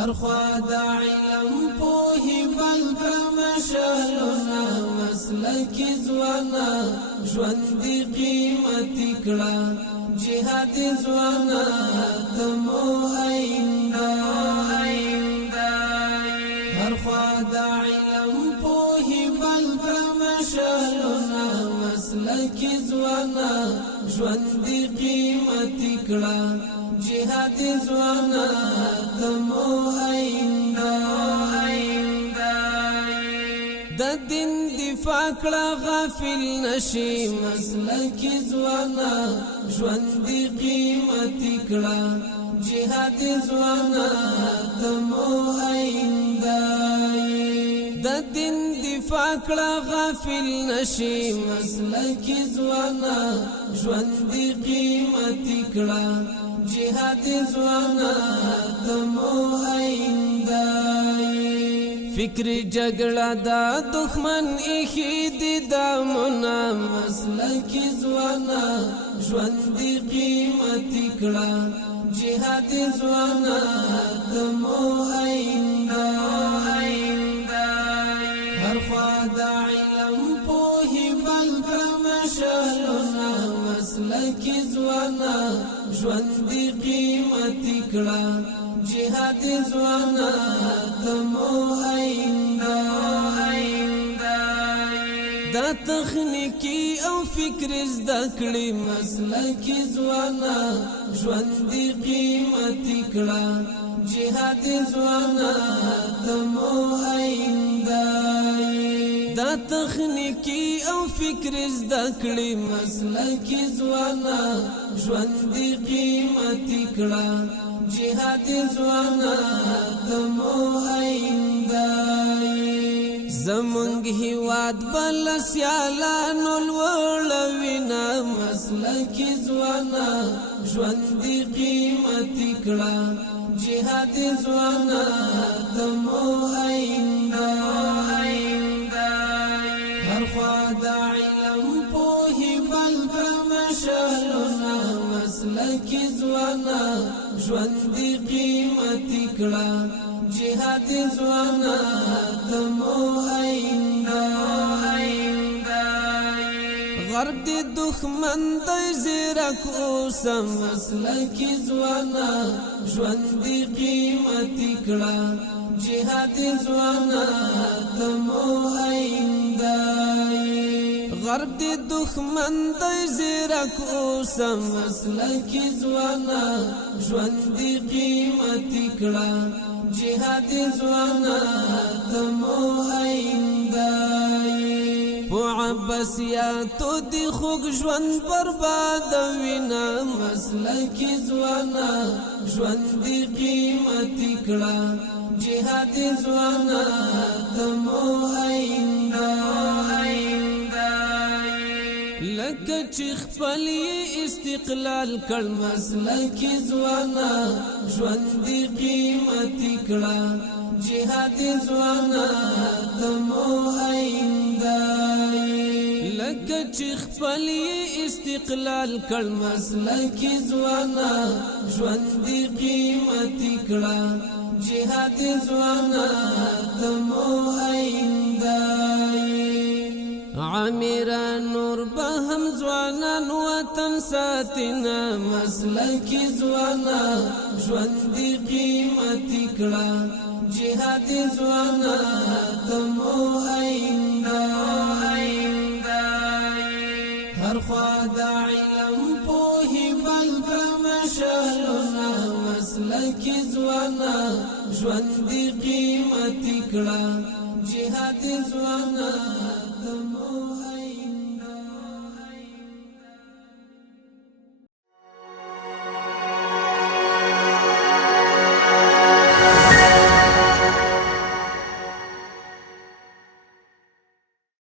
هر خوا د علم پوهی بل کمشالونا مسلک ځوانا ژوند قیمتي کړه جهاد ځوانا تمو آینده هر خوا د علم پوهی بل کمشالونا مسلک ځوانا ژوند قیمتي کړه جهاد ځوانا تمو آینده د دین دفاع کړه غافل نشي مسلک ځوانا ژوند قیمتي کړه جهاد ځوانا تمو آینده د دین دفاع کړه غافل نشي مسلک ځوانا ژوند قیمتي کړه جهاد ځوانا تمو آینده فکر جګړه دا دښمن ایخي دي دامونه مسلک ځوانا ژوند قیمتي کړه جهاد ځوانا تمو آینده هر خوا د علم پوهی بل کمشالونا مسلک ځوانا ژوند قیمتي کړه جهاد ځوانا تمو آینده دا تخنیکی او فکر زده کړي مسلک ځوانا ژوند قیمتي کړه جهاد ځوانا تمو آینده دا تخنیکی او فکر زده کړي مسلک ځوانا ژوند قیمتي کړه جهاد ځوانا تمو آینده زمونږ هیواد بل سیالانو لوړوینا مسلک ځوانا ژوند قیمتي کړه جهاد ځوانا تمو آینده هر خوا د علم پوهی بل کمشالونا مسلک ځوانا ژوند قیمتي کړه جهاد ځوانا تمو آینده غرب د دښمن د زیرک اوسم مسلک ځوانا ژوند قیمتي کړه جهاد ځوانا تمو آینده غرب د دښمن د زیرک اوسم مسلک ځوانا ژوند قیمتي کړه جهاد ځوانا تمو آینده په عباسیاتو دی خوږ ژوند بربادوینا مسلک ځوانا ژوند قیمتي کړه جهاد ځوانا تمو آینده لکه چې خپل استقلال کړ مسلک ځوانا ژوند قیمتي کړه جهاد ځوانا تمو آینده لکه چې خپل استقلال کړ مسلک ځوانا ژوند قیمتي کړه جهاد ځوانا تمو آینده عامرا نور بهم ځوانان وطن ساتنا مسلک ځوانا ژوند قیمتي کړه جهاد ځوانا تمو آینده هر خوا د علم پوهی بل کمشالونا مسلک ځوانا ژوند قیمتي کړه جهاد ځوانا تمو